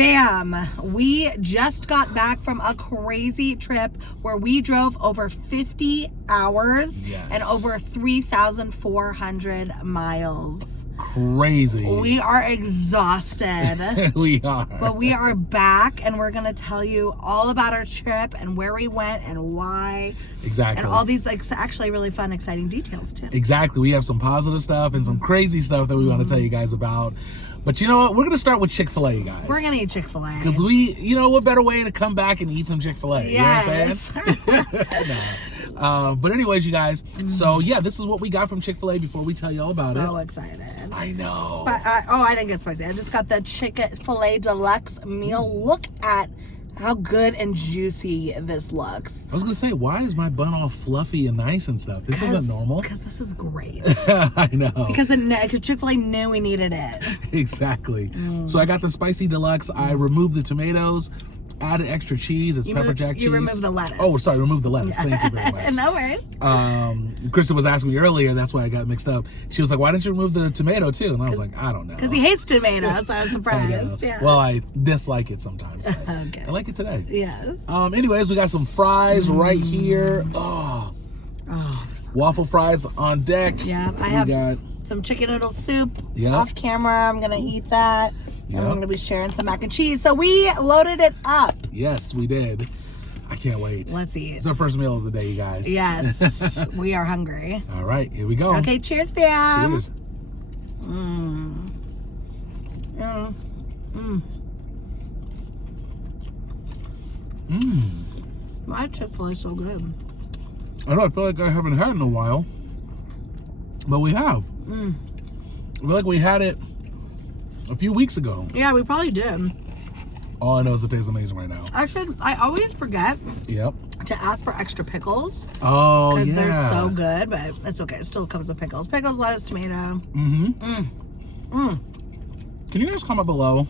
Fam, we just got back from a crazy trip where we drove over 50 hours and over 3,400 miles. Crazy. We are exhausted. We are. But we are back, and we're going to tell you all about our trip and where we went and why. Exactly. And all these actually really fun, exciting details, too. Exactly. We have some positive stuff and some crazy stuff that we want to tell you guys about. But you know what? We're going to start with Chick-fil-A, you guys. We're going to eat Chick-fil-A. Because what better way to come back and eat some Chick-fil-A? Yes. You know what I'm saying? No. But anyways, you guys, so yeah, this is what we got from Chick-fil-A before we tell you all about it. So excited. I know. I didn't get spicy. I just got the Chick-fil-A Deluxe meal. Look at how good and juicy this looks. I was going to say, why is my bun all fluffy and nice and stuff? This isn't normal. Because this is great. I know. Because Chick-fil-A knew we needed it. Exactly. So I got the spicy deluxe. I removed the tomatoes, added extra cheese. It's pepper jack cheese. You removed the lettuce. Oh, sorry, remove the lettuce. Thank you very much. No worries. Kristen was asking me earlier, that's why I got mixed up. She was like, why didn't you remove the tomato too? And I was like, I don't know. Because he hates tomatoes, so I was surprised. Yeah. Well, I dislike it sometimes. But okay. I like it today. Yes. Anyways, we got some fries right here. Waffle fries on deck. Yeah, I have some chicken noodle soup off camera. I'm going to eat that. And I'm going to be sharing some mac and cheese. So we loaded it up. Yes, we did. I can't wait. Let's eat. It's our first meal of the day, you guys. Yes, we are hungry. All right, here we go. Okay, cheers, fam. Cheers. My Chick-fil-A is so good. I know, I feel like I haven't had it in a while, but we have. I feel like we had it a few weeks ago. Yeah, we probably did. All I know is it tastes amazing right now. I always forget to ask for extra pickles. Oh, because they're so good, but it's okay. It still comes with pickles. Pickles, lettuce, tomato. Can you guys comment below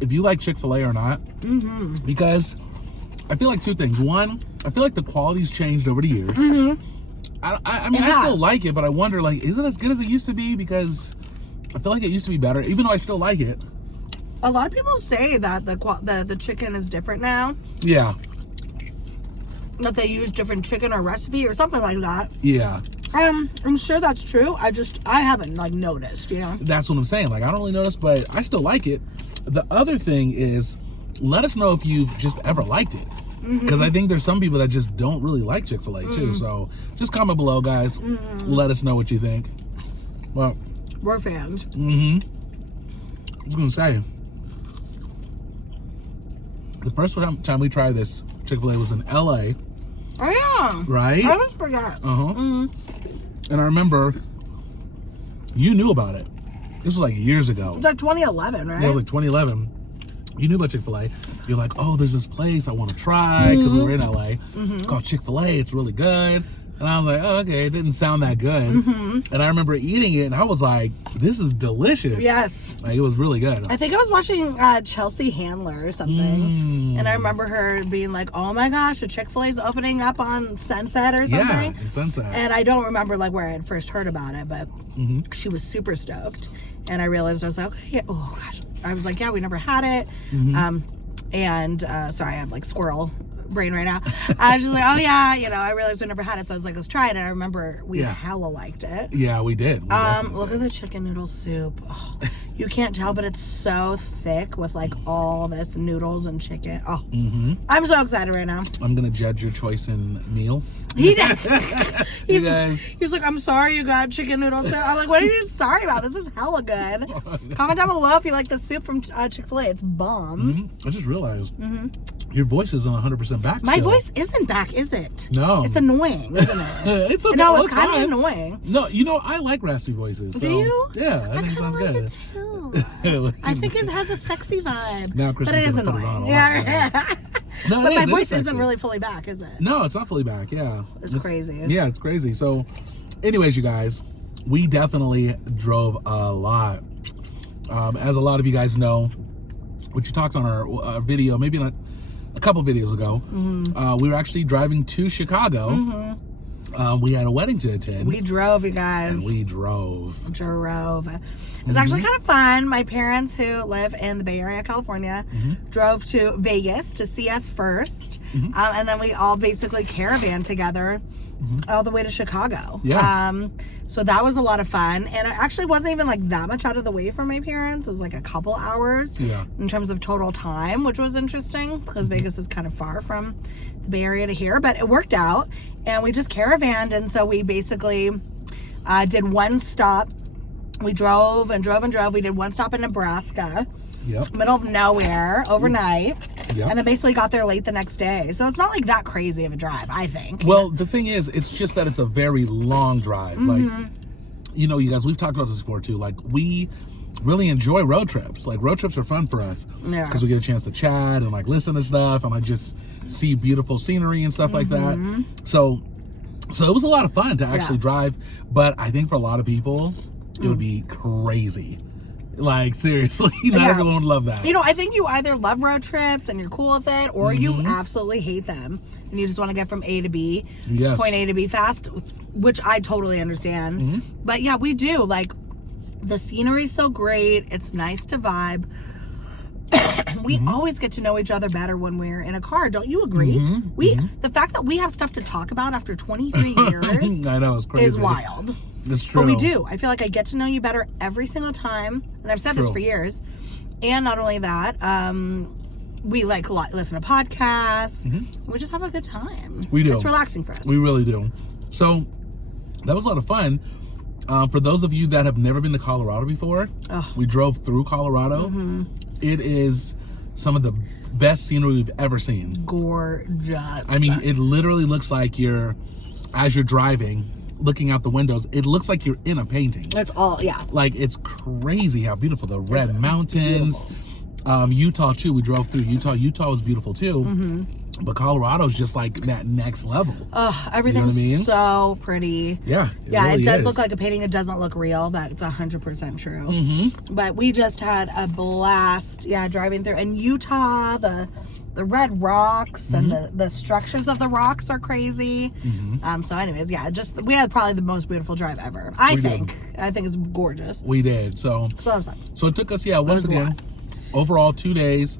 if you like Chick-fil-A or not? Because I feel like two things. One, I feel like the quality's changed over the years. I mean, I still like it, but I wonder, like, is it as good as it used to be? Because I feel like it used to be better, even though I still like it. A lot of people say that the chicken is different now. Yeah. That they use different chicken or recipe or something like that. Yeah. I'm sure that's true. I haven't noticed, you know. That's what I'm saying. Like, I don't really notice, but I still like it. The other thing is, let us know if you've just ever liked it. Because I think there's some people that just don't really like Chick-fil-A too. So just comment below, guys. Let us know what you think. Well, we're fans. I was gonna say, the first time we tried this Chick-fil-A was in LA. Oh yeah. Right? I always forgot. And I remember you knew about it. This was like years ago. It was like 2011, right? Yeah, it was like 2011. You knew about Chick-fil-A. You're like, oh, there's this place I want to try because we were in LA. It's called Chick-fil-A. It's really good. And I was like, oh, okay, it didn't sound that good. And I remember eating it, and I was like, this is delicious. Yes. Like, it was really good. I think I was watching Chelsea Handler or something. And I remember her being like, oh my gosh, the Chick-fil-A is opening up on Sunset or something. Yeah, in Sunset. And I don't remember where I had first heard about it, but she was super stoked. And I realized, I was like, okay, oh gosh. I was like, yeah, we never had it. Sorry, I have squirrel brain right now. I was just like, oh yeah, I realized we never had it, so I was like, let's try it. And I remember we hella liked it. Yeah, we did. Look at the chicken noodle soup. Oh, you can't tell, but it's so thick with all this noodles and chicken. Oh, I'm so excited right now. I'm gonna judge your choice in meal. He's like, I'm sorry you got chicken noodle soup. I'm like, what are you sorry about? This is hella good. Comment down below if you like the soup from Chick-fil-A. It's bomb. I just realized your voice isn't 100% back. My voice isn't back, is it? No. It's annoying, isn't it? It's okay. No, it's kind of annoying. No, I like raspy voices. So, do you? Yeah, I think it sounds good. It too. I think it has a sexy vibe. Now Kristen's but it is gonna annoying. put it on. Yeah. No, but my voice isn't really fully back, is it? No, it's not fully back. Yeah. It's crazy. Yeah, it's crazy. So, anyways, you guys, we definitely drove a lot. As a lot of you guys know, which you talked on our video, maybe not a couple videos ago, we were actually driving to Chicago We had a wedding to attend. We drove, you guys. And we drove. It was actually kind of fun. My parents, who live in the Bay Area, California, drove to Vegas to see us first. And then we all basically caravan together all the way to Chicago. Yeah. So that was a lot of fun. And it actually wasn't even like that much out of the way from my parents. It was like a couple hours in terms of total time, which was interesting because Vegas is kind of far from the Bay Area to here. But it worked out. And we just caravanned. And so we basically did one stop. We drove and drove and drove. We did one stop in Nebraska. Middle of nowhere, overnight. And then basically got there late the next day. So it's not like that crazy of a drive, I think. Well, the thing is, it's just that it's a very long drive. Like, you know, you guys, we've talked about this before too. Like, we really enjoy road trips. Like, road trips are fun for us. Because we get a chance to chat and like listen to stuff and like just see beautiful scenery and stuff like that. So it was a lot of fun to actually drive. But I think for a lot of people, it would be crazy. Like, seriously, not everyone would love that. You know, I think you either love road trips and you're cool with it, or you absolutely hate them and you just want to get from A to B, point A to B fast, which I totally understand. But yeah, we do. Like, the scenery's so great. It's nice to vibe. We always get to know each other better when we're in a car. Don't you agree? The fact that we have stuff to talk about after 23 years I know, it's crazy. Is wild. It's true. But we do. I feel like I get to know you better every single time. And I've said this for years. And not only that, we like listen to podcasts. We just have a good time. We do. It's relaxing for us. We really do. So that was a lot of fun. For those of you that have never been to Colorado before, we drove through Colorado. It is some of the best scenery we've ever seen. Gorgeous. I mean, it literally looks like as you're driving, looking out the windows, it looks like you're in a painting. It's all, like, it's crazy how beautiful the red mountains. Utah too, we drove through Utah was beautiful too. But Colorado's just like that next level. Everything's so pretty. It does look like a painting. It doesn't look real. That's 100% true. But we just had a blast driving through. And Utah, the red rocks and the structures of the rocks are crazy. So anyways, we had probably the most beautiful drive ever. I think it's gorgeous. We did. So that was fun. So it took us once again overall 2 days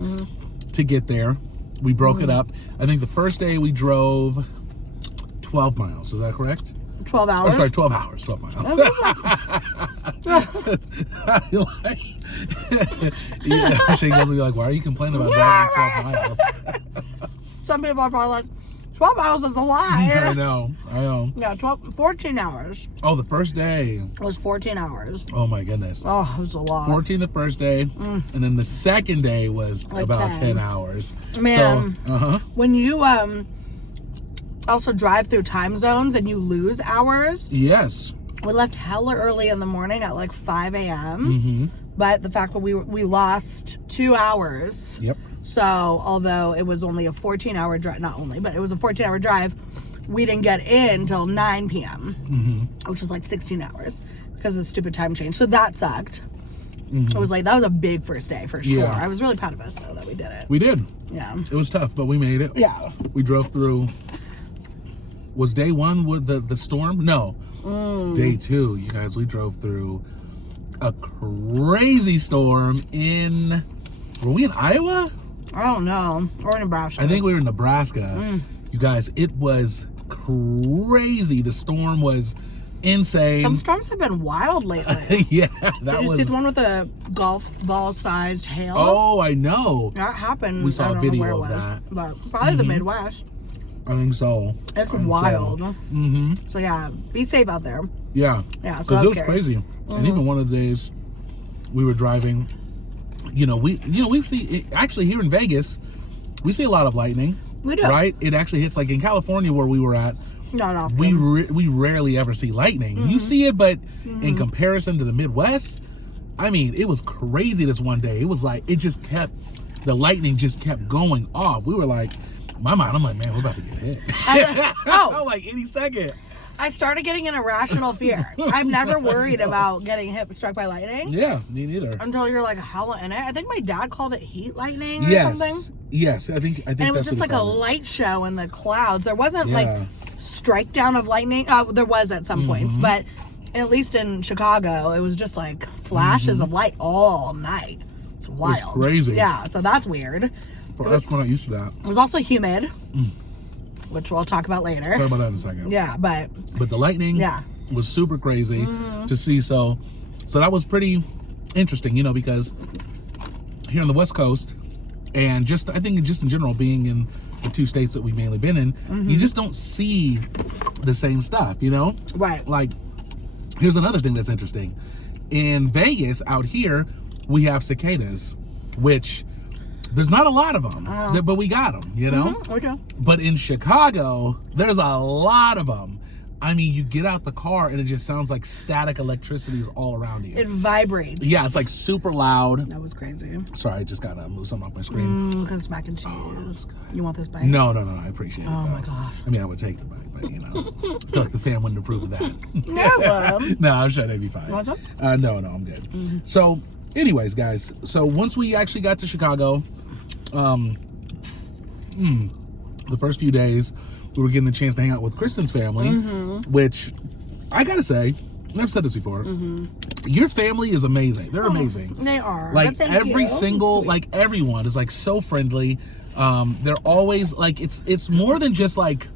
to get there. We broke it up. I think the first day we drove 12 miles. Is that correct? 12 hours? Oh, sorry, 12 hours. 12 miles. Shane goes, like, why are you complaining about driving 12 miles? Some people are probably like, 12 miles is a lot. I know. Yeah, 14 hours. Oh, the first day. It was 14 hours. Oh, my goodness. Oh, it was a lot. 14 the first day, and then the second day was like about 10 hours. Man, so, when you also drive through time zones and you lose hours. Yes. We left hella early in the morning at like 5 a.m. But the fact that we lost 2 hours. Yep. So, although it was only a 14-hour drive, not only, but it was a 14-hour drive, we didn't get in until 9 p.m., which was like 16 hours because of the stupid time change. So that sucked. It was like, that was a big first day for sure. I was really proud of us, though, that we did it. We did. Yeah. It was tough, but we made it. Yeah. We drove through. Was day one with the storm? No. Day two, you guys, we drove through a crazy storm were we in Iowa? I don't know. Or Nebraska. I think we were in Nebraska. You guys, it was crazy. The storm was insane. Some storms have been wild lately. Yeah, Did you see the one with the golf ball-sized hail? Oh, I know. That happened. We saw a video of that. But probably the Midwest. I think so. It's wild. So yeah, be safe out there. Yeah. Yeah, so it was crazy. And even one of the days we were driving, we see actually here in Vegas, we see a lot of lightning. We do. Right? It actually hits, like in California where we were at. Not often. We rarely ever see lightning. You see it, but in comparison to the Midwest, I mean, it was crazy this one day. It was like, the lightning just kept going off. We were like, I'm like, man, we're about to get hit. Like any second. I started getting an irrational fear. I've never worried about getting struck by lightning. Yeah, me neither. Until you're like hella in it. I think my dad called it heat lightning or something. Yes, I think and it was just like a light show in the clouds. There wasn't like strike down of lightning. There was at some points, but at least in Chicago, it was just like flashes of light all night. It's wild. It's crazy. Yeah, so that's weird. For us, we're not used to that. It was also humid, which we'll talk about later. Talk about that in a second. Yeah, but the lightning was super crazy to see. So that was pretty interesting, you know, because here on the West Coast, and I think just in general, being in the 2 states that we've mainly been in, you just don't see the same stuff, you know? Right. Like, here's another thing that's interesting. In Vegas, out here, we have cicadas, which there's not a lot of them, but we got them, you know? Okay. But in Chicago, there's a lot of them. I mean, you get out the car and it just sounds like static electricity is all around you. It vibrates. Yeah, it's like super loud. That was crazy. Sorry, I just gotta move something off my screen. Because it's mac and cheese. That's good. You want this bite? No, I appreciate it. Oh though. my God. I mean, I would take the bite, but you know, I feel like the fan wouldn't approve of that. No. No, I'm sure they'd be fine. You want some? No, I'm good. So, anyways, guys, so once we actually got to Chicago, the first few days, we were getting the chance to hang out with Kristen's family, which I gotta say, I've said this before. Your family is amazing. They're amazing. They are. Like But every you. single, Sweet. like everyone is like so friendly. They're always like it's more than just like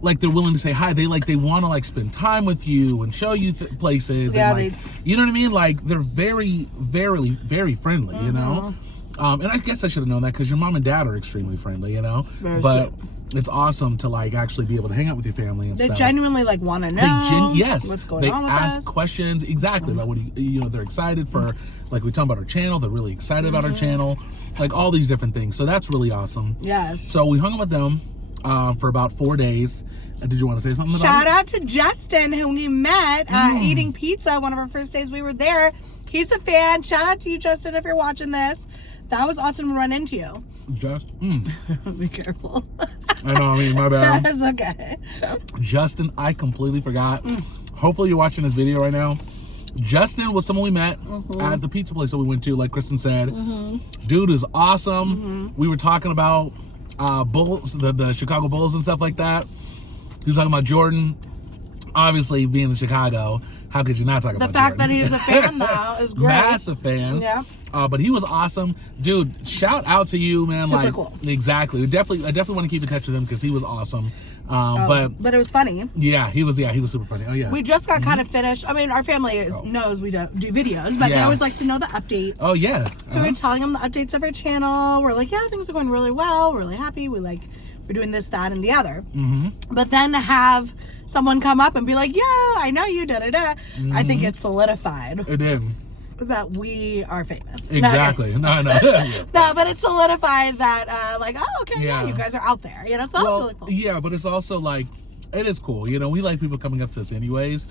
they're willing to say hi. They want to like spend time with you and show you places. Yeah, and, like, you know what I mean? Like they're very, very, very friendly. You know. And I guess I should have known that because your mom and dad are extremely friendly. You know. But it's awesome to like actually be able to hang out with your family and They stuff. genuinely like want to know. Yes, what's going they on with ask us. questions exactly about what you know. They're excited for like we talk about our channel. They're really excited about our channel, like all these different things. So that's really awesome. Yes. So we hung out with them for about 4 days. Did you want to say something about Shout it? out to Justin, who we met eating pizza one of our first days we were there. He's a fan. Shout out to you, Justin, if you're watching this. That was awesome to run into you. Be careful. I know, I mean, my bad. That's okay. Justin, I completely forgot. Hopefully you're watching this video right now. Justin was someone we met at the pizza place that we went to, like Kristen said. Dude is awesome. We were talking about Bulls, the Chicago Bulls and stuff like that. He was talking about Jordan. Obviously, being in Chicago, how could you not talk about The fact Jordan? that he's a fan now is great. Massive fan. Yeah. But he was awesome. Dude, shout out to you, man. Super like, cool. Exactly. I definitely want to keep in touch with him because he was awesome. But it was funny. yeah, he was super funny. Oh yeah. We just got kind of finished. I mean, our family knows we don't do videos, but they always like to know the updates. Oh yeah. So we're telling them the updates of our channel. We're like, yeah, things are going really well. We're really happy. We're doing this, that, and the other. But then to have someone come up and be like, yeah, I know you, da-da-da. I think it's solidified It did. that we are famous. Exactly. No. No, but it's solidified that, like, oh, okay, yeah, you guys are out there. You know, so that's really cool. Yeah, but it's also like, it is cool. You know, we like people coming up to us anyways.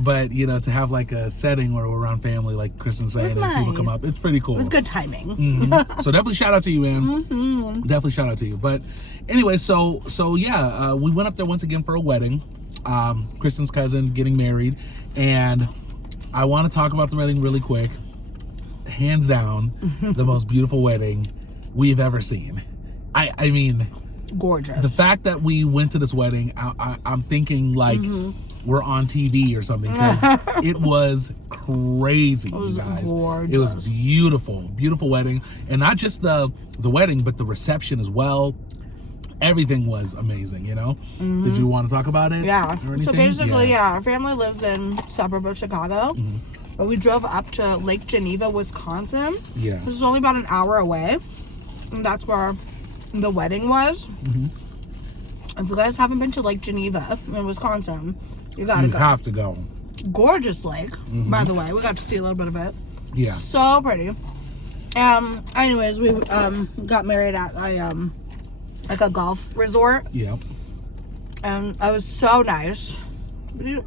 But, you know, to have like a setting where we're around family, like Kristen saying, and people come up, it's pretty cool. It was good timing. So definitely shout out to you, man. Definitely shout out to you. But anyway, so yeah, we went up there once again for a wedding. Kristen's cousin getting married. And I want to talk about the wedding really quick. Hands down, the most beautiful wedding we've ever seen. I mean, Gorgeous. the fact that we went to this wedding, I'm thinking like we're on TV or something because it was crazy, you guys. Gorgeous. It was beautiful wedding, and not just the wedding, but the reception as well. Everything was amazing, you know. Did you want to talk about it? Yeah. Or anything? So basically, our family lives in suburb of Chicago, but we drove up to Lake Geneva, Wisconsin. Yeah. This is only about an hour away, and that's where the wedding was. If you guys haven't been to Lake Geneva in Wisconsin, you gotta You go. have to go. Gorgeous lake, by the way. We got to see a little bit of it. Yeah. So pretty. Anyways, we got married at like a golf resort, Yeah. and it was so nice.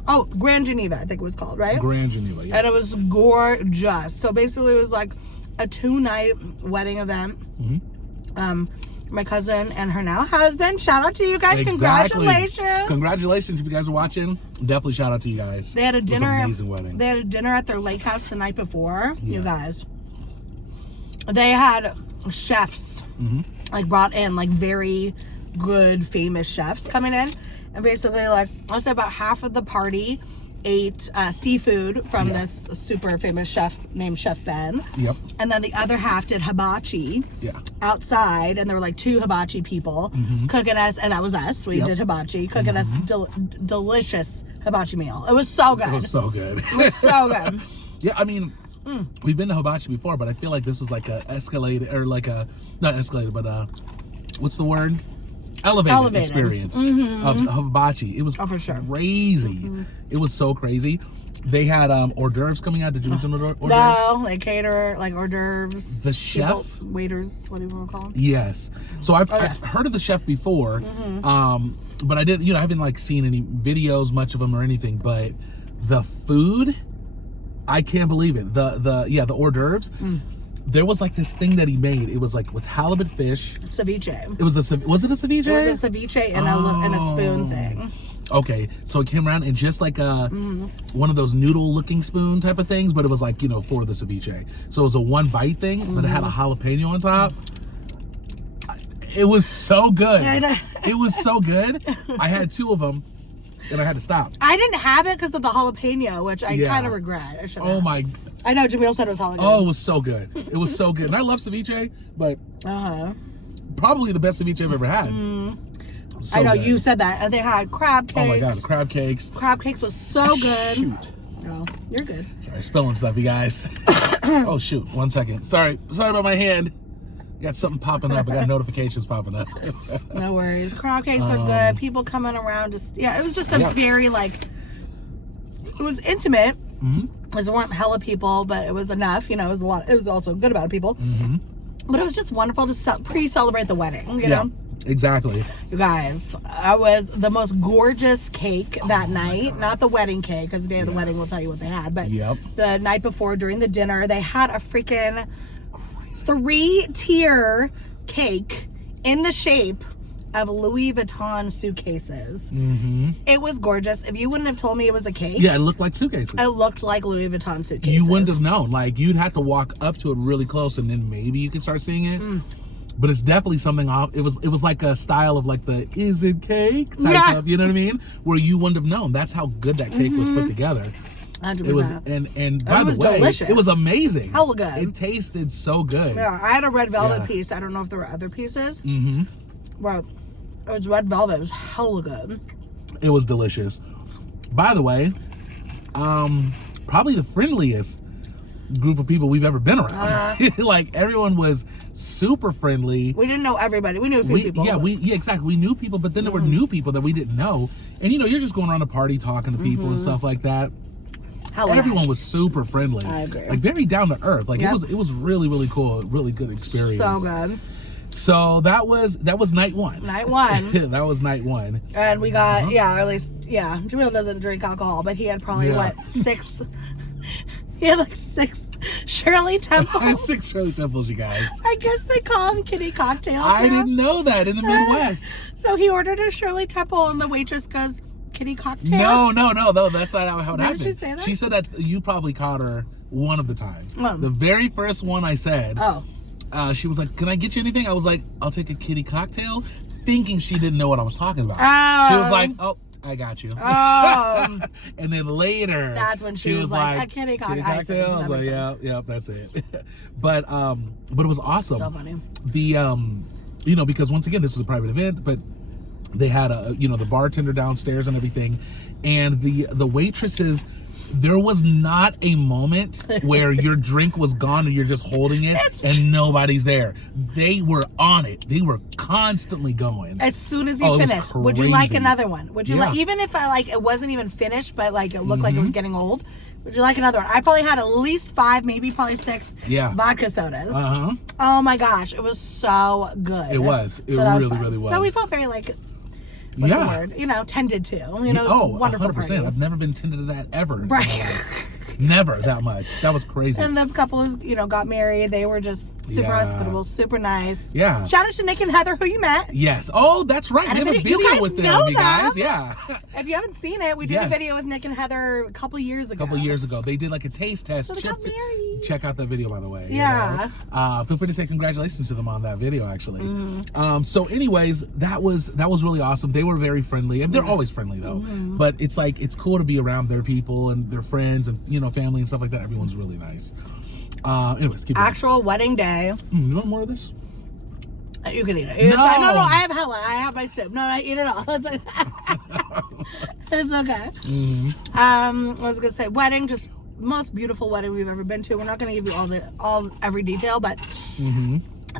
Oh, Grand Geneva, I think it was called, right? Grand Geneva. Yeah. And it was gorgeous. So basically, it was like a 2-night wedding event. My cousin and her now husband. Shout out to you guys! Exactly. Congratulations! Congratulations if you guys are watching. Definitely shout out to you guys. They had a dinner. It was an amazing wedding. They had a dinner at their lake house the night before. Yeah. You guys. They had chefs like brought in like very good famous chefs coming in, And basically, like, I would say about half of the party ate seafood from this super famous chef named Chef Ben. Yep. And then the other half did hibachi outside, and there were like 2 hibachi people cooking us, and that was us. We did hibachi, cooking us delicious hibachi meal. It was so good. It was so good. It was so good. Yeah, I mean, we've been to hibachi before, but I feel like this was like a escalated, or like a, not escalated, but what's the word? Elevated. Experience of hibachi. It was for sure. Crazy. It was so crazy. They had hors d'oeuvres coming out. Did you eat some hors d'oeuvres? No, like caterer, like hors d'oeuvres. The chef? People, waiters, what do you want to call them? Yes. So I've heard of the chef before, but I didn't, I haven't like seen any videos, much of them or anything, but the food, I can't believe it. The hors d'oeuvres. There was like this thing that he made. It was like with halibut fish. Ceviche. Was it a ceviche? It was a ceviche and a spoon thing. Okay, so it came around in just like a one of those noodle-looking spoon type of things, but it was like, for the ceviche. So it was a one bite thing, but it had a jalapeno on top. It was so good. It was so good. I had 2 of them, and I had to stop. I didn't have it because of the jalapeno, which I kind of regret. I know Jamil said it was hella good. Oh, it was so good. It was so good. And I love ceviche, but probably the best ceviche I've ever had. So I know, good. you said that. And they had crab cakes. Oh my God, crab cakes. Crab cakes was so good. Shoot. No, you're good. Sorry, spilling stuff, you guys. Oh, shoot. 1 second. Sorry about my hand. I got something popping up. I got notifications popping up. No worries. Crab cakes are good. People coming around. It was just a very, like, it was intimate. There weren't hella people, but it was enough. It was a lot. It was also a good amount of people. But it was just wonderful to pre-celebrate the wedding. You know? Exactly. You guys, I was the most gorgeous cake that night. Not the wedding cake, because the day of the wedding will tell you what they had. But the night before, during the dinner, they had a freaking 3-tier cake in the shape of Louis Vuitton suitcases. It was gorgeous. If you wouldn't have told me it was a cake. Yeah, it looked like suitcases. It looked like Louis Vuitton suitcases. You wouldn't have known. Like, you'd have to walk up to it really close, and then maybe you could start seeing it. But it's definitely something off. It was like a style of like the is it cake type of, you know what I mean? Where you wouldn't have known. That's how good that cake was put together. 100%. It was, and by the way, delicious. It was amazing. Hella good. It tasted so good. Yeah, I had a red velvet piece. I don't know if there were other pieces. Well, it was red velvet. It was hella good. It was delicious. By the way, probably the friendliest group of people we've ever been around. Like, everyone was super friendly. We didn't know everybody. We knew a few people. Yeah, exactly. We knew people, but then there were new people that we didn't know. And you're just going around a party talking to people and stuff like that. Everyone was super friendly. I agree. Like, very down to earth. Like, it was really, really cool. Really good experience. So good. So that was night 1. Night 1. That was night 1. And we got, or at least, Jamil doesn't drink alcohol, but he had probably, 6... He had like 6 Shirley Temples. 6 Shirley Temples, you guys. I guess they call them kitty cocktails. I didn't know that in the Midwest. So he ordered a Shirley Temple, and the waitress goes, kitty cocktail? No, that's not how it happened. Did she say that? She said that you probably caught her one of the times. The very first one I said, she was like, can I get you anything? I was like, I'll take a kitty cocktail, thinking she didn't know what I was talking about. She was like, oh, I got you. And then later, that's when she was like, a kitty cocktail. I was like, yeah, that's it. But it was awesome. So funny. The because once again, this was a private event, but they had the bartender downstairs and everything, and the waitresses. There was not a moment where your drink was gone and you're just holding it and nobody's there. They were on it. They were constantly going. As soon as you finished, would you like another one? Would you like, even if it wasn't even finished, but like it looked like it was getting old, would you like another one? I probably had at least 5, maybe probably 6 vodka sodas. Oh my gosh, it was so good. It was. It really was. So we felt very like... What's the word? Tended to. It was a wonderful 100%. Party. I've never been tended to that ever. Right. Never that much. That was crazy. And the couple who, got married, they were just super hospitable, super nice. Yeah. Shout out to Nick and Heather, who you met. Yes. Oh, that's right. We have a video with them, you guys. Yeah. If you haven't seen it, we did a video with Nick and Heather a couple years ago. They did like a taste test. So they got married. check out that video, by the way. Yeah. You know? Feel free to say congratulations to them on that video, actually. So anyways, that was really awesome. They were very friendly, and they're always friendly though. But it's like, it's cool to be around their people and their friends and, you know, family and stuff like that. Everyone's really nice. Anyways, keep going. Actual wedding day. You want more of this? You can eat it. No, I have hella. I have my soup. No, I eat it all. It's okay. It's okay. I was gonna say, wedding, just most beautiful wedding we've ever been to. We're not gonna give you every detail, but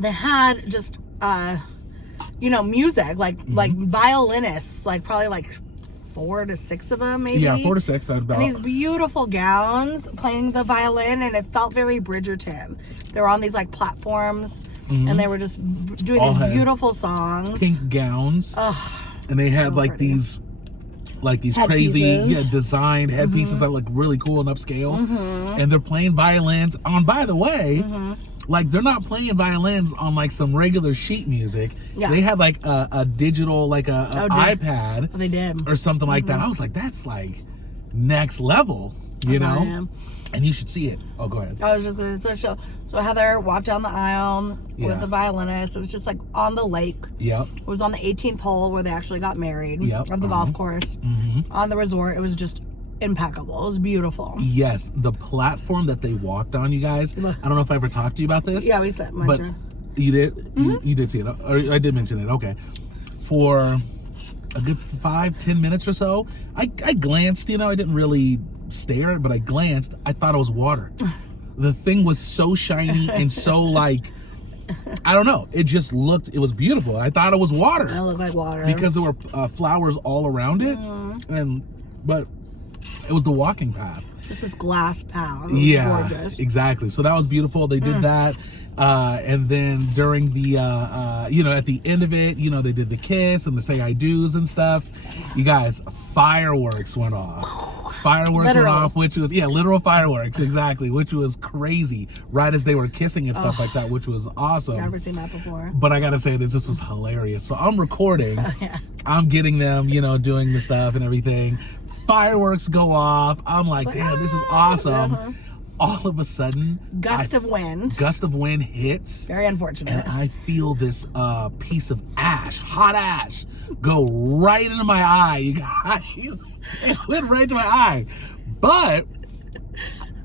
they had just you know, music, like violinists, like probably like 4 to 6 of them, maybe. Yeah, 4 to 6. And these beautiful gowns playing the violin, and it felt very Bridgerton. They were on these like platforms, and they were just doing All these beautiful songs. Pink gowns, and they had so like pretty. these crazy designed headpieces that look really cool and upscale, and they're playing violins on. By the way. Like, they're not playing violins on like some regular sheet music. Yeah. They had like a digital, like a iPad. Oh, they did. Or something like that. I was like, that's like next level, you know? And you should see it. Oh, go ahead. I was just going to show. So Heather walked down the aisle with the violinist. It was just like on the lake. Yep. It was on the 18th hole where they actually got married. Yep. On the golf course. On the resort. It was just impeccable. It was beautiful. Yes, the platform that they walked on, you guys. I don't know if I ever talked to you about this. Yeah, we said, but you did. You did see it. Or I did mention it. Okay, for a good 5-10 minutes or so, I glanced. You know, I didn't really stare, but I glanced. I thought it was water. The thing was so shiny and so like, I don't know. It just looked. It was beautiful. I thought it was water. It looked like water because there were flowers all around it, but. It was the walking path. Just this glass path. Yeah, gorgeous. Exactly. So that was beautiful. They did that. And then during the, you know, at the end of it, you know, they did the kiss and the say I do's and stuff. You guys, fireworks went off. Went off, which was, literal fireworks, exactly, which was crazy. Right as they were kissing and stuff like that, which was awesome. Never seen that before. But I gotta say this was hilarious. So I'm recording. I'm getting them, you know, doing the stuff and everything. Fireworks go off. I'm like, damn, this is awesome. All of a sudden, gust of wind hits. Very unfortunate. And I feel this piece of ash, hot ash, go right into my eye. You guys, it went right to my eye. But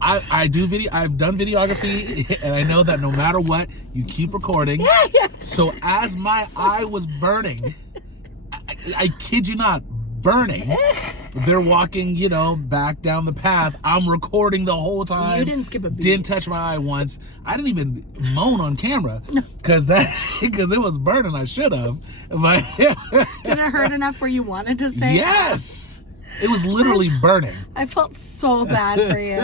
I do video. I've done videography, and I know that no matter what, you keep recording. So as my eye was burning, I kid you not, burning. They're walking, you know, back down the path. I'm recording the whole time. You didn't skip a beat. Didn't touch my eye once. I didn't even moan on camera because it was burning. I should have, but did it hurt enough where you wanted to say? Yes. It was literally burning. I felt so bad for you.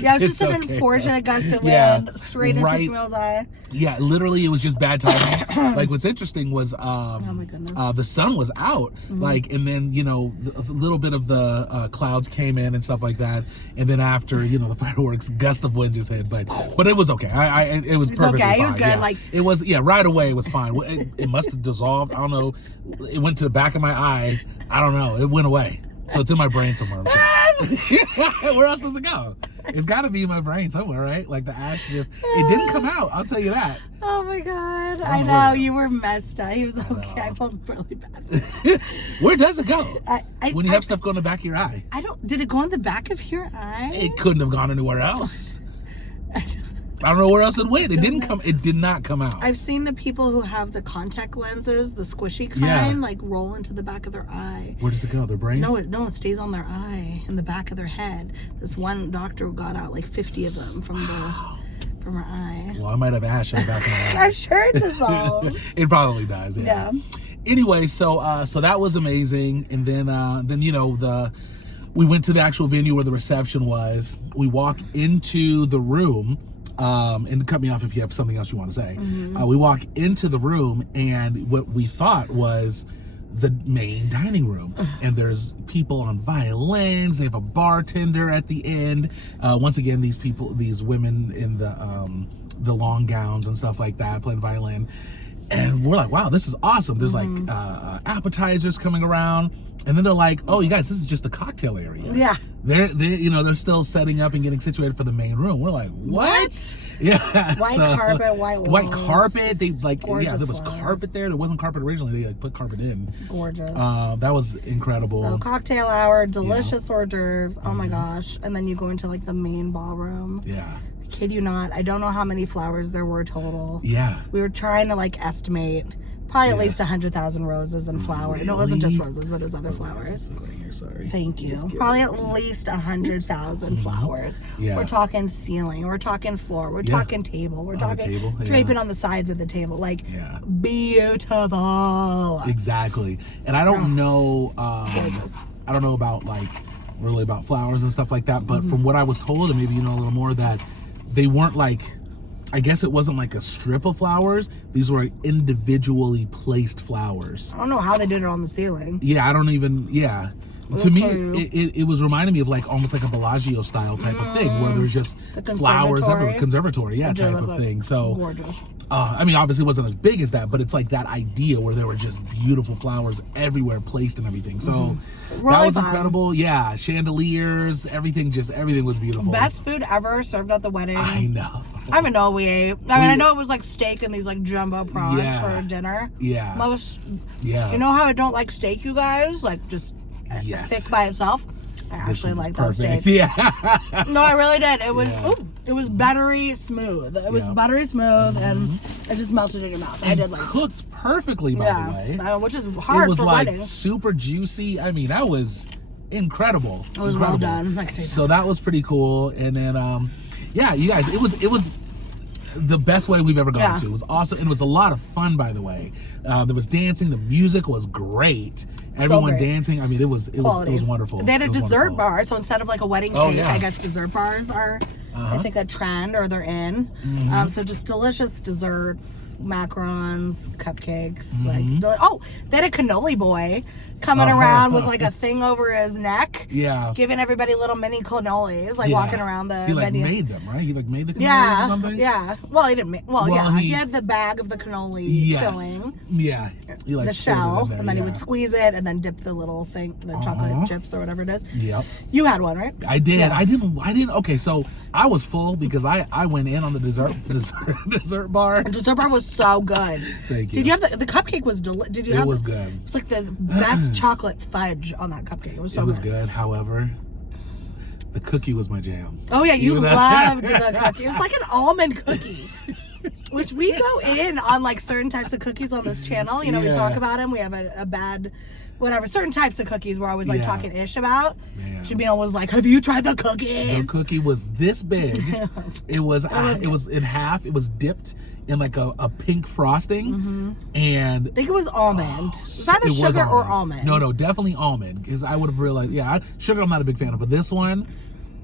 Yeah, it was just an unfortunate gust of wind straight into Camille's eye. Yeah, literally, it was just bad timing. Like, what's interesting was, oh my goodness, the sun was out, like, and then, you know, a little bit of the clouds came in and stuff like that, and then after, you know, the fireworks, gust of wind just hit, but it was okay. It was perfectly fine. It was good. Yeah. Like, it was, right away. It was fine. It must have dissolved. I don't know. It went to the back of my eye. I don't know. It went away. So it's in my brain somewhere. Where else does it go? It's got to be in my brain somewhere, right? Like the ash it didn't come out. I'll tell you that. Oh my God. I know. You were messed up. He was okay. I felt really bad. Where does it go? When you have stuff go in the back of your eye. Did it go in the back of your eye? It couldn't have gone anywhere else. I don't know where else it went. It did not come out. I've seen the people who have the contact lenses, the squishy kind, like roll into the back of their eye. Where does it go? Their brain? No, it stays on their eye, in the back of their head. This one doctor got out like 50 of them from her eye. Well, I might have ash in the back of my eye. I'm sure it dissolves. It probably does. Yeah. Anyway, so that was amazing, and then you know we went to the actual venue where the reception was. We walk into the room. And cut me off if you have something else you want to say. We walk into the room, and what we thought was the main dining room. And there's people on violins. They have a bartender at the end. Once again, these women in the long gowns and stuff like that, playing violin. And we're like, wow, this is awesome. There's like appetizers coming around. And then they're like, oh, you guys, this is just the cocktail area. Yeah. They're still setting up and getting situated for the main room. We're like, what? Yeah. White carpet, white walls. White carpet. They like, gorgeous there was flowers. carpet there. There wasn't carpet originally. They like put carpet in. Gorgeous. That was incredible. So cocktail hour, delicious hors d'oeuvres. Oh my gosh. And then you go into like the main ballroom. Yeah. I kid you not. I don't know how many flowers there were total. Yeah. We were trying to like estimate probably at least 100,000 roses and flowers. Really? And it wasn't just roses, but it was other flowers. Sorry. Thank you. Probably at least 100,000 flowers. Yeah. We're talking ceiling. We're talking floor. We're talking table. We're talking table, draping on the sides of the table. Like beautiful. Exactly. And I don't know. Gorgeous. I don't know about like really about flowers and stuff like that. But from what I was told, and maybe you know a little more, that they weren't like. I guess it wasn't like a strip of flowers. These were individually placed flowers. I don't know how they did it on the ceiling. Yeah, I don't even. Yeah. To me, it was reminding me of like almost like a Bellagio style type of thing, where there's just flowers everywhere, conservatory, type of thing. So, gorgeous. I mean, obviously it wasn't as big as that, but it's like that idea where there were just beautiful flowers everywhere placed and everything. So that was incredible. Yeah, chandeliers, everything was beautiful. Best food ever served at the wedding. I know. I even know we ate. I know it was like steak and these like jumbo prawns for dinner. Yeah. You know how I don't like steak, you guys? Like just thick by itself. I actually like that steak. Yeah. No, I really did. It was it was buttery smooth. It was buttery smooth and it just melted in your mouth. I did like cooked perfectly, by the way. Which is hard. It was for like weddings. super juicy. I mean, that was incredible. It was well done. So that was pretty cool. And then you guys, it was the best wedding we've ever gone to. It was awesome, and it was a lot of fun, by the way. There was dancing, the music was great. Everyone dancing. I mean, it was wonderful. They had a dessert bar, so instead of like a wedding cake, I guess dessert bars are I think a trend, or they're in. So just delicious desserts, macarons, cupcakes. Like they had a cannoli boy coming around with like a thing over his neck. Yeah. Giving everybody little mini cannolis, like walking around the He like venue. made them, right? He like made the cannolis or something? Yeah. Well, he didn't make. He had the bag of the cannoli filling. Yeah. He like the shell, there, and then he would squeeze it and then dip the little thing, the chocolate chips or whatever it is. Yep. You had one, right? I did. Yeah. I didn't. Okay, so I was full because I went in on the dessert bar. The dessert bar was so good. Thank you. Did you have the cupcake was did you have it was good. It was like the best chocolate fudge on that cupcake. It was so good. It was good. However, the cookie was my jam. Oh yeah, you loved the cookie. It was like an almond cookie. Which we go in on like certain types of cookies on this channel. You know, we talk about them. We have a bad whatever, certain types of cookies we're always like talking ish about. Jamil was like, "Have you tried the cookies?" The cookie was this big. it was in half. It was dipped in like a pink frosting, and I think it was almond. Was that the sugar or almond? No, definitely almond, because I would have realized. Yeah, sugar I'm not a big fan of, but this one,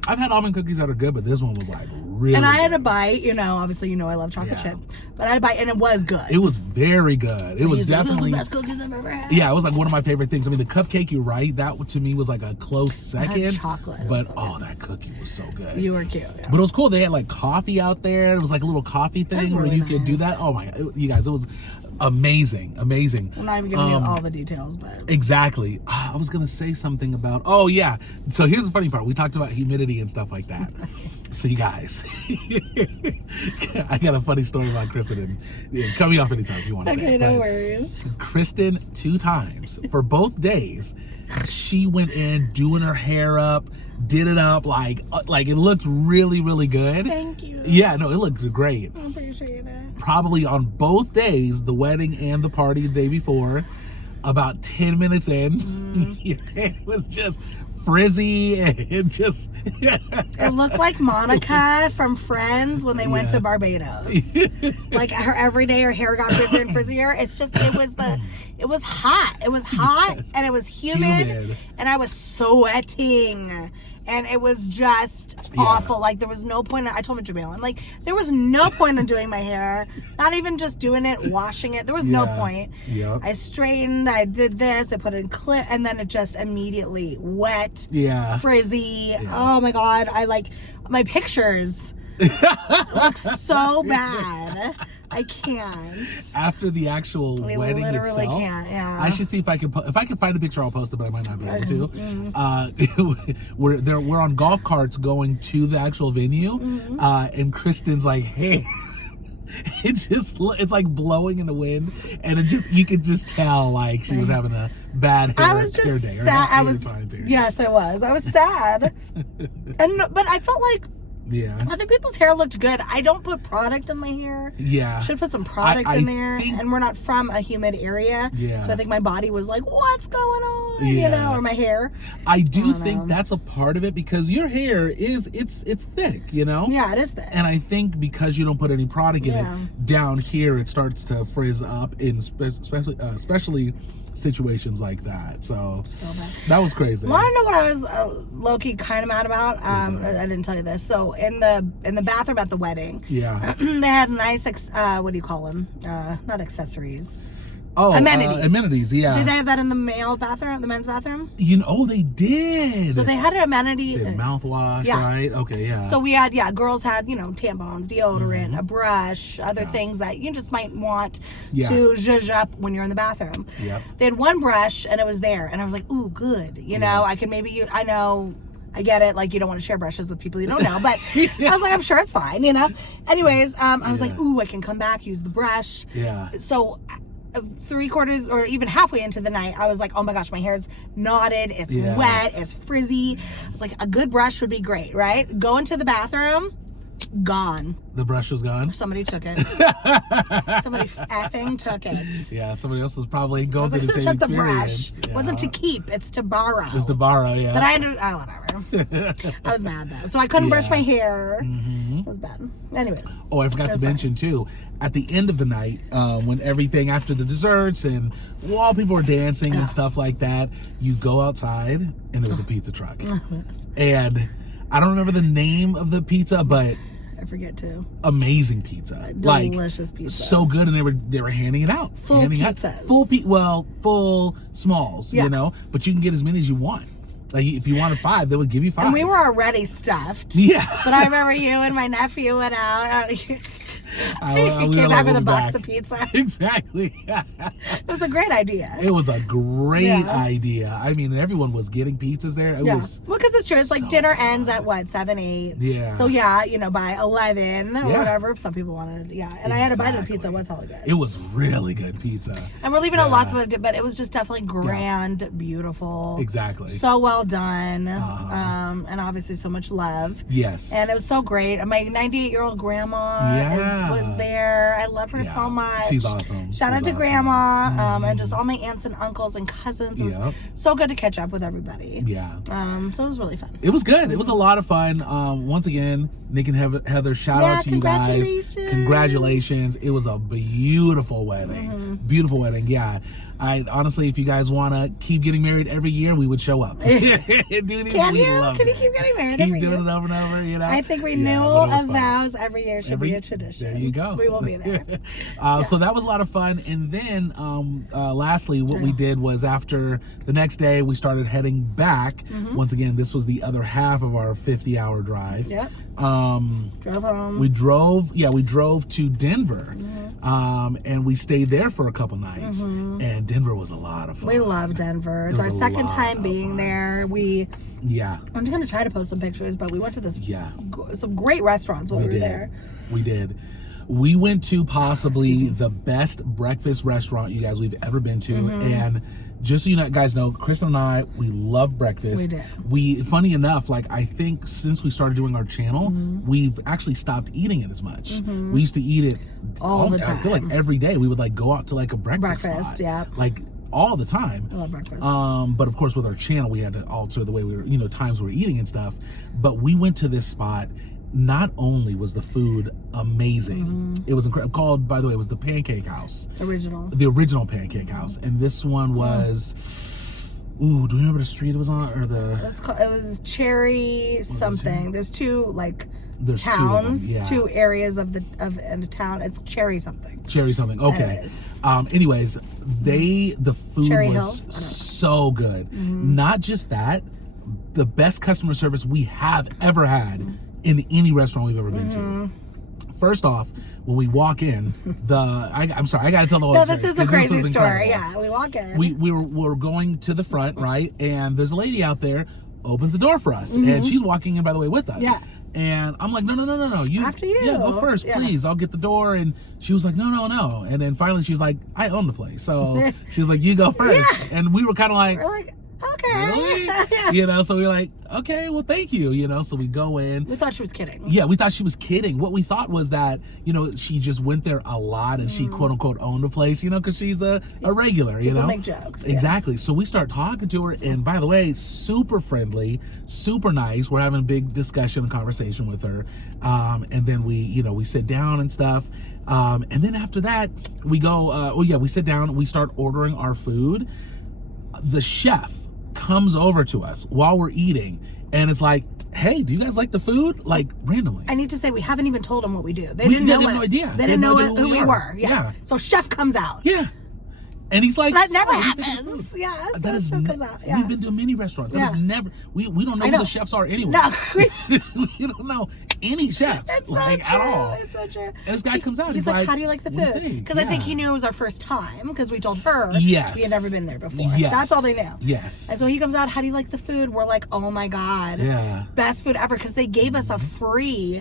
I've had almond cookies that are good, but this one was like really. And I had a bite. You know, obviously, I love chocolate chip, but I had a bite, and it was good. It was very good. It was definitely the best cookies I've ever had. Yeah, it was like one of my favorite things. I mean, the cupcake, you're right. That to me was like a close second. Chocolate, but that cookie was so good. You were cute. Yeah. But it was cool. They had like coffee out there. It was like a little coffee thing where you could do that. Oh my God, you guys, it was amazing. I'm not even giving you all the details, but exactly. I was gonna say something about. Oh yeah. So here's the funny part. We talked about humidity and stuff like that. So you guys, I got a funny story about Kristen. And cut me off anytime if you want to say it. Okay, no worries. Kristen 2 times for both days. She went in doing her hair up, did it up like it looked really, really good. Thank you. Yeah, no, it looked great. I appreciate it. Probably on both days, the wedding and the party the day before, about 10 minutes in, your hair was just frizzy and just it looked like Monica from Friends when they went to Barbados. Like every day her hair got frizzier and frizzier. It's just it was hot. It was hot and it was humid and I was sweating. And it was just awful. Like, there was no point. I told Jamil, I'm like, there was no point in doing my hair. Not even just doing it, washing it. There was no point. Yep. I straightened. I did this. I put it in clip. And then it just immediately wet. Frizzy. Yeah. Oh, my God. My pictures look so bad. I can't. After the actual wedding literally itself, can't. Yeah. I should see if I can find a picture. I'll post it, but I might not be able to. We're on golf carts going to the actual venue, and Kristen's like, "Hey." It's like blowing in the wind, and you could just tell like she was having a bad hair day. Time period. Yes, I was sad. But I felt like other people's hair looked good. I don't put product in my hair. Yeah. Should put some product in there. And we're not from a humid area. Yeah. So I think my body was like, what's going on? You know, or my hair. I think that's a part of it, because your hair it's thick, you know? Yeah, it is thick. And I think because you don't put any product in it, down here it starts to frizz up in especially situations like that. So that was crazy. Want to know what I was low-key kind of mad about? I didn't tell you this. So in the bathroom at the wedding, they had nice what do you call them? Not accessories. Oh, amenities. Yeah. Did they have that in the men's bathroom? They did. So they had an amenity. They had mouthwash, right? Okay, yeah. So we had, girls had, tampons, deodorant, a brush, other things that you just might want to zhuzh up when you're in the bathroom. Yep. They had one brush and it was there, and I was like, ooh, good. You know, I can I know. I get it, like you don't want to share brushes with people you don't know, but I was like, I'm sure it's fine, Anyways, I was like, ooh, I can come back, use the brush. Yeah. So 3/4 or even halfway into the night, I was like, oh my gosh, my hair's knotted, it's wet, it's frizzy. I was like, a good brush would be great, right? Go into the bathroom, gone. The brush was gone? Somebody took it. Somebody effing took it. Yeah, somebody else was probably going through the same experience. The brush. Yeah. Wasn't to keep, it's to borrow. It's to borrow, yeah. But I ended whatever. I was mad though. So I couldn't brush my hair. It was bad. Anyways. Oh, I forgot to mention too, at the end of the night, when everything after the desserts and while people were dancing and stuff like that, you go outside and there was a pizza truck. And I don't remember the name of the pizza, but I forget too. Amazing pizza. Delicious pizza. So good, and they were handing it out. Full pizzas. Full smalls, but you can get as many as you want. Like if you wanted 5, they would give you 5. And we were already stuffed. Yeah. But I remember you and my nephew went out. We came back with a box of pizza. Exactly. It was a great idea. It was a great idea. I mean, everyone was getting pizzas there. It was because it's true. It's like dinner ends at 7, 8. Yeah. So by 11 or whatever, some people wanted. Yeah. And I had a bite of the pizza. It was hella good. It was really good pizza. And we're leaving out lots of it, but it was just definitely grand, beautiful. Exactly. So well done. And obviously so much love. Yes. And it was so great. My 98-year-old grandma was there. I love her so much. She's awesome. Shout out to grandma, and just all my aunts and uncles and cousins. It was so good to catch up with everybody. Yeah. So it was really fun. It was good. It was a lot of fun. Once again, Nick and Heather, shout out to you guys. Congratulations. It was a beautiful wedding. Beautiful wedding. Yeah. Honestly, if you guys want to keep getting married every year, we would show up. Can you keep getting married every year? Keep doing it over and over, I think renewal of vows every year should be a tradition. There you go. We will be there. So that was a lot of fun. And then, lastly, what we did was after the next day, we started heading back. Once again, this was the other half of our 50-hour drive. Yep. Drove home. We drove to Denver. And we stayed there for a couple nights. And Denver was a lot of fun. We love Denver. It's our second time being there. I'm going to try to post some pictures, but we went to some great restaurants while we were there. We did. We went to possibly the best breakfast restaurant you guys we've ever been to. And just so you guys know, Kristen and I, we love breakfast. We did. Funny enough, I think since we started doing our channel, we've actually stopped eating it as much. We used to eat it all the time. I feel like every day we would go out to a breakfast spot. Yeah. All the time. I love breakfast. But of course with our channel, we had to alter the way we were, times we were eating and stuff. But we went to this spot. Not only was the food amazing, it was incredible. Called, by the way, it was the Pancake House. The original Pancake House. And this one was, do you remember the street it was on? Or it was Cherry something. There's two, there's towns, 2 of them, two areas of the town. It's Cherry something. Okay. Anyways, the food was so good. Not just that, the best customer service we have ever had in any restaurant we've ever been to. First off, when we walk in, I'm sorry, I gotta tell the whole No, story. this is a crazy story. Incredible. Yeah, we walk in. We're going to the front, right? And there's a lady out there, opens the door for us. And she's walking in, by the way, with us. Yeah. And I'm like, no. After you. Yeah, go first, please. I'll get the door. And she was like, no. And then finally she's like, I own the place. So she's like, you go first. Yeah. And we were kind of like, we're like, okay. really? Yeah. You know, so we were like, okay, well, thank you. You know, so we go in. We thought she was kidding. Yeah, we thought she was kidding. What we thought was that, you know, she just went there a lot and she quote unquote owned the place, you know, because she's a regular, you People know. make jokes. Exactly. Yeah. So we start talking to her, and by the way, super friendly, super nice. We're having a big discussion and conversation with her. And then we sit down and stuff. And then after that, we go, we sit down and we start ordering our food. The chef comes over to us while we're eating and it's like, hey, do you guys like the food? Like, randomly. I need to say, we haven't even told them what we do. They didn't know us. They had no idea. They didn't know who we were. Yeah. So chef comes out. Yeah. And he's like, that never happens. Yeah, so that is chef comes out. Yeah. We've been to many restaurants. That is never, we don't know who the chefs are anyway. No. We don't know any chefs. It's like, so true. at all. It's so true. And this guy comes out. He's like, how do you like the food? Because I think he knew it was our first time because we told her we had never been there before. Yes. That's all they knew. Yes. And so he comes out, how do you like the food? We're like, oh my God. Yeah. Best food ever, because they gave us a free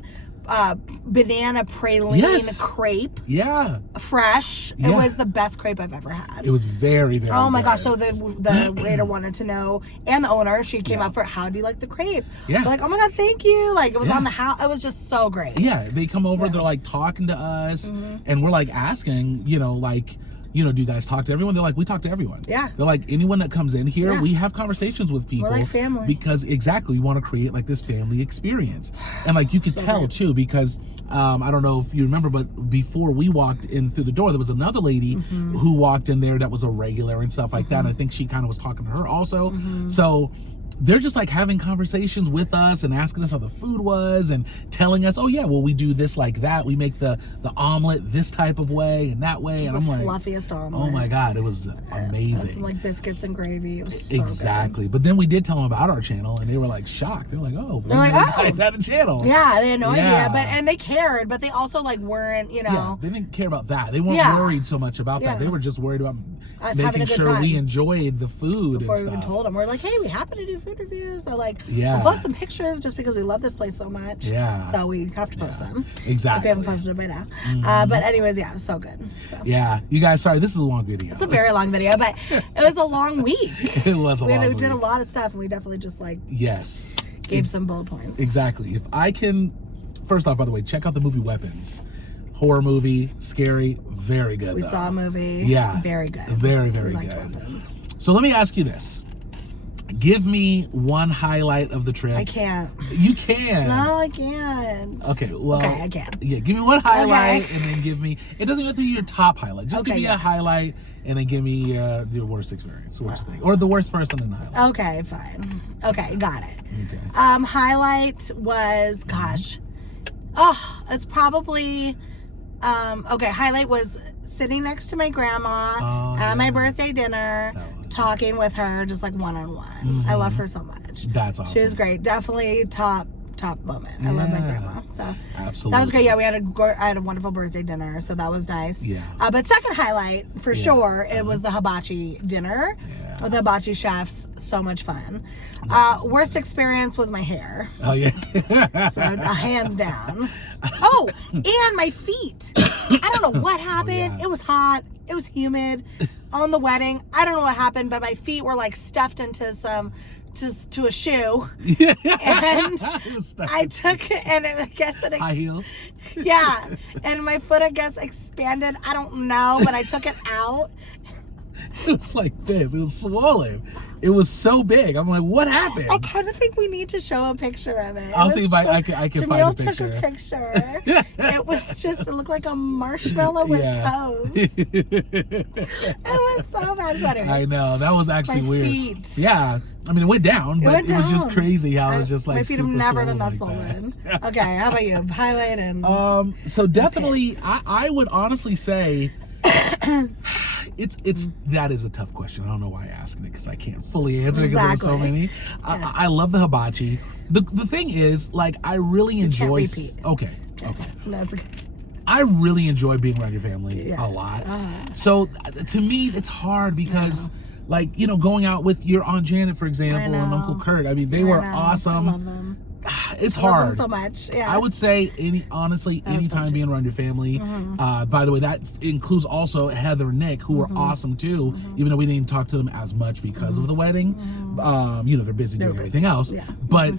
banana praline crepe. Yeah. Fresh. Yeah. It was the best crepe I've ever had. It was very, very Oh my good. gosh. So the waiter wanted to know, and the owner, she came up for, how do you like the crepe? Yeah. We're like, oh my God, thank you. Like, it was on the house. It was just so great. Yeah. They come over, they're like talking to us, and we're like asking, do you guys talk to everyone? They're like, we talk to everyone. Yeah. They're like, anyone that comes in here, we have conversations with people. We're like family. Because exactly, we want to create like this family experience. And like you could tell too, because I don't know if you remember, but before we walked in through the door, there was another lady who walked in there that was a regular and stuff like that. And I think she kind of was talking to her also. So they're just like having conversations with us and asking us how the food was and telling us, oh yeah, well, we do this like that. We make the omelet this type of way and that way. And I'm like, fluffiest omelet. oh my God, it was amazing. Some like biscuits and gravy. It was so exactly. good. But then we did tell them about our channel and they were like shocked. They were like, oh, they're like, oh, guys had a channel. Yeah, they had no idea. And they cared, but they also like weren't, Yeah, they didn't care about that. They weren't worried so much about that. They were just worried about us making sure we enjoyed the food before and stuff. we even told them. We're like, hey, we happen to do food reviews. So like, we'll post some pictures just because we love this place so much. Yeah. So we have to post them. Exactly. If we haven't posted it by now. But anyways, yeah, it was so good. So. Yeah. You guys, sorry, this is a long video. It's a very long video, but it was a long week. It was a long week. We did a lot of stuff and we definitely just like gave some bullet points. Exactly. If I can, first off, by the way, check out the movie Weapons. Horror movie, scary, very good. We saw a movie. Yeah. Very good. Very, very good. Weapons. So let me ask you this. Give me one highlight of the trip. I can't. You can. No, I can't. Okay, well. Okay, I can. Yeah, give me one highlight and then give me, it doesn't have to be your top highlight. Just give me a highlight and then give me your worst experience, worst thing. Or the worst first and then the highlight. Okay, fine. Okay, got it. Okay. Highlight was, gosh. Oh, it's probably, highlight was sitting next to my grandma at my birthday dinner, talking with her just like one-on-one. I love her so much. That's awesome. She was great. Definitely top moment. I love my grandma. So absolutely. That was great. Yeah, I had a wonderful birthday dinner, so that was nice. Yeah. But second highlight for sure, it was the hibachi dinner with the hibachi chefs. So much fun. Worst experience was my hair. Oh yeah. So hands down. Oh, and my feet. I don't know what happened. It was hot. It was humid on the wedding. I don't know what happened, but my feet were like stuffed into to a shoe. And I took it, and I guess it high heels. Yeah, and my foot I guess expanded. I don't know, but I took it out. It was like this. It was swollen. It was so big. I'm like, what happened? I kind of think we need to show a picture of it. I'll see if I can find a picture. Jamil took a picture. It was just, it looked like a marshmallow with toes. It was so bad. Anyway, I know. That was actually my weird. Feet. Yeah. I mean, it went down, but it was just crazy how it was just like my feet have never been that swollen. Okay, how about you? Highlight and... So definitely, I would honestly say... It's that is a tough question. I don't know why I asked it because I can't fully answer it because there's so many. I love the hibachi. The thing is, like, I really enjoy. Can't repeat. Okay. That's okay. I really enjoy being around your family a lot. So to me, it's hard because, like, you know, going out with your Aunt Janet, for example, and Uncle Kurt. I mean, they were awesome. I love them. It's I hard. love them so much. Yeah. I would say anytime being around your family. By the way, that includes also Heather and Nick, who were awesome too, even though we didn't talk to them as much because of the wedding. You know, they're busy doing everything else. Yeah. But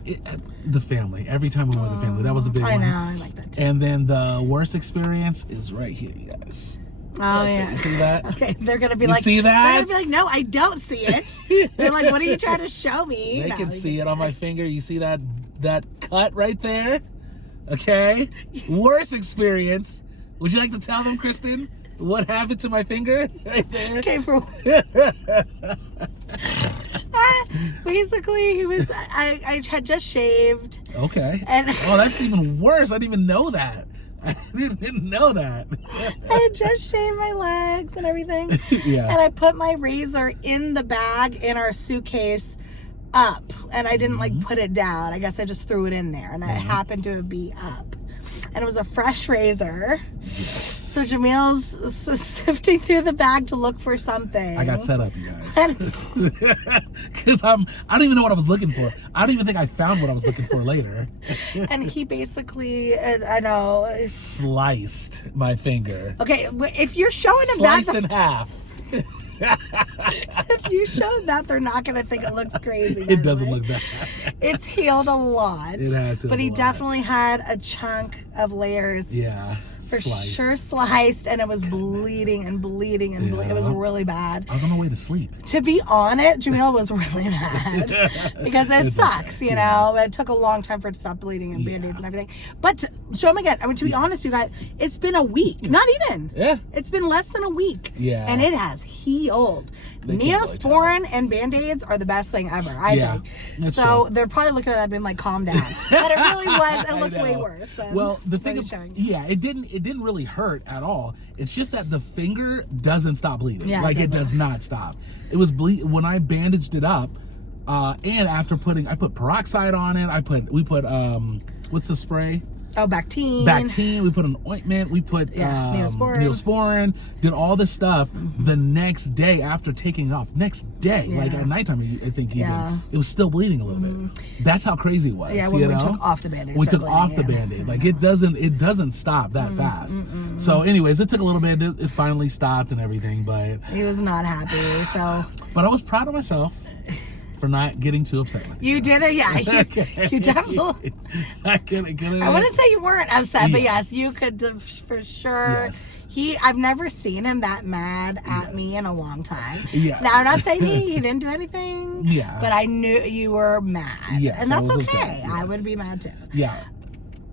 the family, every time we went with the family, that was a big one. I know, I like that too. And then the worst experience is right here, you guys. Oh, yeah. You see that? Okay, they're going to be you see that? They're going to be like, no, I don't see it. They're like, what are you trying to show me? They can see it on my finger. You see that cut right there? Okay. Worst experience. Would you like to tell them, Kristen, what happened to my finger right there? Okay, basically, I had just shaved. Okay. And oh, that's even worse. I didn't even know that. I didn't know that. I had just shaved my legs and everything. Yeah. And I put my razor in the bag in our suitcase up. And I didn't like put it down. I guess I just threw it in there. And it happened to be up. And it was a fresh razor. Yes. So Jamil's sifting through the bag to look for something. I got set up, you guys. Because I don't even know what I was looking for. I don't even think I found what I was looking for later. And he basically, I know. Sliced my finger. Okay, if you're showing him Sliced in half. If you show that, they're not going to think it looks crazy. It doesn't look bad. It's healed a lot. It has healed But he a lot. definitely had a chunk of layers. Yeah. For sure sliced, and it was bleeding and bleeding and bleeding. It was really bad. I was on my way to sleep. To be honest, Jamil was really mad because it sucks, you know. It took a long time for it to stop bleeding and Band-Aids and everything. But to show him again, I mean, to be honest, you guys, it's been a week. Not even. Yeah. It's been less than a week. Yeah. And it has healed. Neosporin and Band-Aids are the best thing ever, I think. So they're probably looking at that being like, calm down. But it really was. It looked way worse than the thing it didn't really hurt at all. It's just that the finger doesn't stop bleeding. Yeah, like it does not stop. It was when I bandaged it up, and after I put peroxide on it. We put what's the spray? Oh, Bactine. Bactine. We put an ointment. We put Neosporin. Did all this stuff the next day after taking it off. Next day, like at nighttime, I think even it was still bleeding a little bit. That's how crazy it was. Yeah, when we took off the Band-Aid. We took off the Band-Aid. Like it doesn't stop that fast. So, anyways, it took a little bit. It finally stopped and everything, but he was not happy. So, but I was proud of myself for not getting too upset with you. Did it, yeah. You definitely. I wouldn't say you weren't upset, but yes, you could for sure. Yes. I've never seen him that mad at me in a long time. Yeah. Now I'm not saying he didn't do anything. Yeah. But I knew you were mad. Yes, and that's okay. Upset. Yes. I would be mad too. Yeah.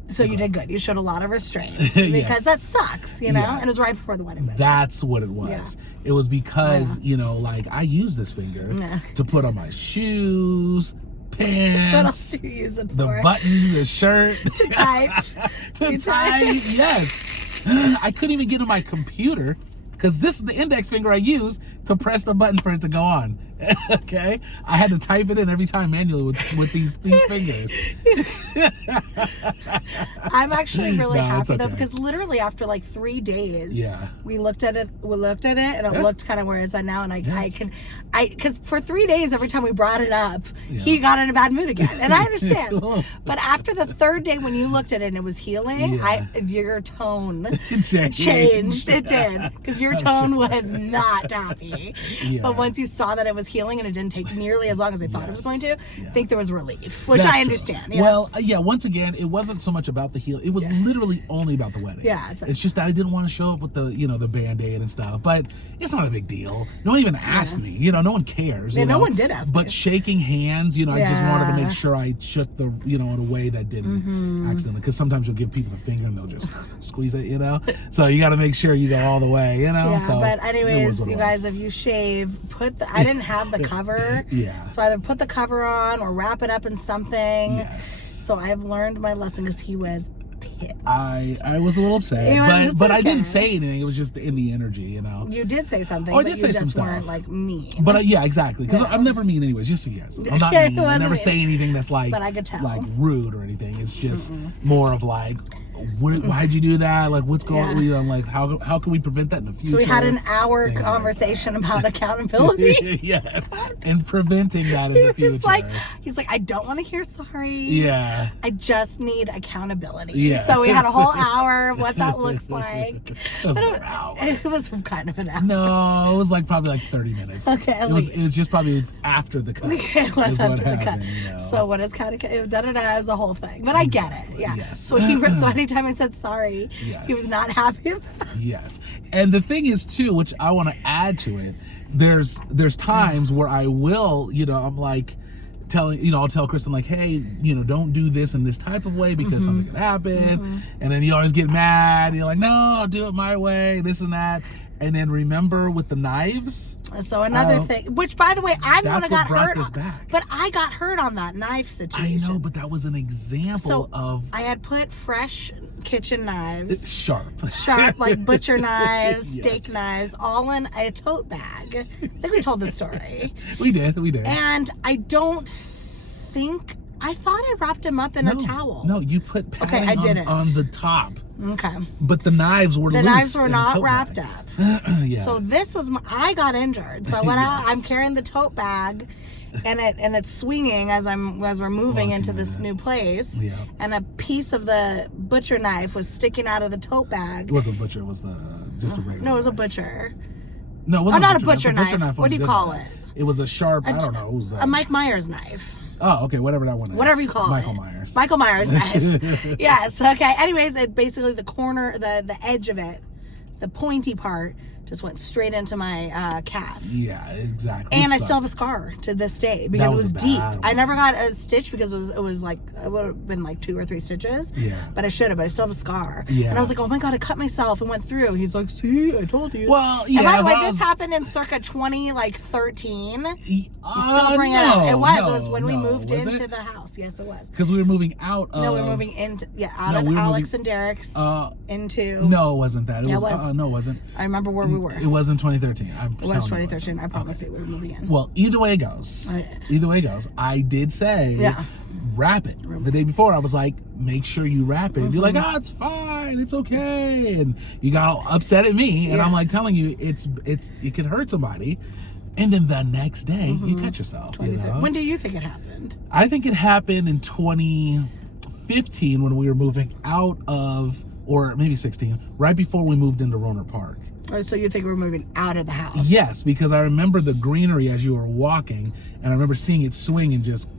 So you did good. You showed a lot of restraint because that sucks, you know. Yeah. And it was right before the wedding. That's what it was. Yeah. It was because you know, like I use this finger to put on my shoes, pants, the buttons, the shirt, to type, Yes, I couldn't even get on my computer because this is the index finger I use to press the button for it to go on. Okay, I had to type it in every time manually with these fingers. I'm actually really happy though, because literally after like 3 days, we looked at it, and it looked kind of where it's at now, and because for 3 days every time we brought it up, he got in a bad mood again, and I understand. But after the third day when you looked at it and it was healing, your tone changed. It did, because your tone was not happy. But once you saw that it was healing and it didn't take nearly as long as I thought it was going to, I think there was relief, which I understand. Well, once again, it wasn't so much about the heal. It was literally only about the wedding. Yeah. It's just that I didn't want to show up with the Band-Aid and stuff, but it's not a big deal. No one even asked me, no one cares. No one did ask But shaking hands, I just wanted to make sure I shook in a way that didn't accidentally, because sometimes you'll give people the finger and they'll just squeeze it, So you got to make sure you go all the way, Yeah, so but anyways, you guys, if you shave, I didn't have the cover. So either put the cover on or wrap it up in something. Yes. So I've learned my lesson, because he was pissed. I was a little upset, but I didn't say anything. It was just in the energy, You did say something. Oh, I did say some stuff. Weren't like mean. But exactly, because I'm never mean anyways. Just so you guys, I'm not mean. I never say anything that's like, but I could tell. like rude or anything. It's just more of like, why'd you do that? Like, what's going on? I'm like, how can we prevent that in the future? So we had an hour conversation about accountability. Yes, and preventing that in the future. He's like, I don't want to hear sorry. Yeah. I just need accountability. Yeah. So we had a whole hour of what that looks like. It was kind of an hour. No, it was like probably like 30 minutes. Okay. It was just probably after the cut. It was after the cut. You know? So what is it was a whole thing. But I get it. Yeah. Yes. So anytime I said sorry, he was not happy about it. Yes. And the thing is too, which I want to add to it, there's times where I will, I'm like I'll tell Kristen like, hey, don't do this in this type of way because something could happen. And then you always get mad. You're like, no, I'll do it my way, this and that. And then remember with the knives. So another thing, which by the way, I'm the one that got hurt. Back. But I got hurt on that knife situation. I know, but that was an example of. I had put fresh kitchen knives, sharp like butcher knives, steak knives, all in a tote bag. I think we told the story. We did. And I don't think. I thought I wrapped him up in a towel. No, you put padding on the top. Okay. But the knives were loose. The knives were not wrapped up. Yeah. So this was I got injured. So when I'm carrying the tote bag, and it's swinging as we're moving into this new place. Yeah. And a piece of the butcher knife was sticking out of the tote bag. It wasn't a butcher. It was just a regular. No, it was knife. A butcher. No, it wasn't not a butcher knife. What do you call it? It was a sharp. I don't know. It was a Mike Myers knife. Oh, okay, whatever that one is. Whatever you call Michael Myers. Michael Myers knife. Yes, okay. Anyways, it basically the corner, the edge of it, the pointy part, just went straight into my calf. Yeah, exactly. And I still have a scar to this day because it was deep. I nenever got a stitch because it was like, it would have been like 2 or 3 stitches. Yeah. But I should have, but I still have a scar. Yeah. And I was like, oh my God, I cut myself and went through. He's like, see, I told you. Well, yeah. And by the way, this happened in circa 2013. You still bring it up. It was when we moved into the house. Yes, it was. Because we were moving out of. No, we were moving into, out of Alex and Derek's into. No, it wasn't that. It was. No, it wasn't. I remember where we were. It was in 2013. It was 2013. I promise you we were moving in. Well, either way it goes. I did say wrap it. The day before I was like, make sure you wrap it. You're like, it's fine, it's okay. And you got all upset at me, and I'm like telling you it could hurt somebody. And then the next day you cut yourself. When do you think it happened? I think it happened in 2015 when we were moving out of, or maybe 16, right before we moved into Roner Park. Oh, so you think we're moving out of the house? Yes, because I remember the greenery as you were walking, and I remember seeing it swing and just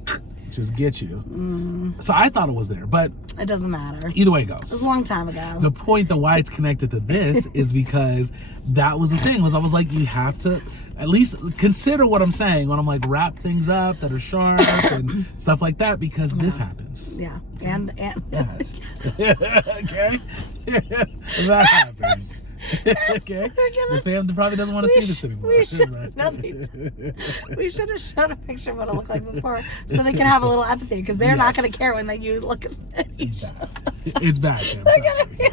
get you. So I thought it was there, but it doesn't matter. Either way it goes. It was a long time ago. The point that why it's connected to this is because that was the thing. I was like, you have to at least consider what I'm saying when I'm like wrap things up that are sharp and stuff like that, because this happens. Yeah, and yes. Okay, that happens. Okay. The family probably doesn't want to see this anymore. We should have shown a picture of what it looked like before, so they can have a little empathy, because they're not going to care when you look at it. It's bad. It's bad. They're going to be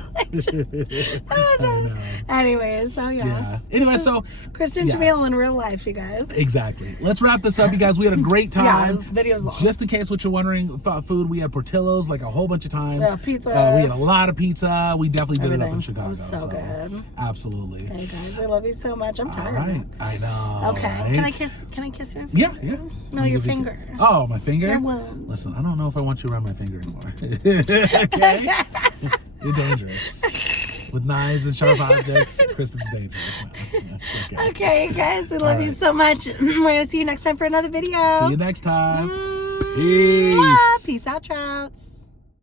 like, anyways, so yeah. Anyway, so Kristen Jamil in real life, you guys. Exactly. Let's wrap this up, you guys. We had a great time. Yeah, this video's long. Just in case what you're wondering about food, we had Portillo's like a whole bunch of times. Yeah, pizza. We had a lot of pizza. We definitely did it up in Chicago. It was so good. Absolutely. Okay, guys, I love you so much. I'm tired. All right. I know. Okay. Right? Can I kiss your finger? Yeah. No, your finger. Oh, my finger? Your womb. Listen, I don't know if I want you around my finger anymore. Okay? You're dangerous. With knives and sharp objects, Kristen's dangerous now. Okay, guys, I love you so much. We're going to see you next time for another video. See you next time. Peace. Peace out, Trouts.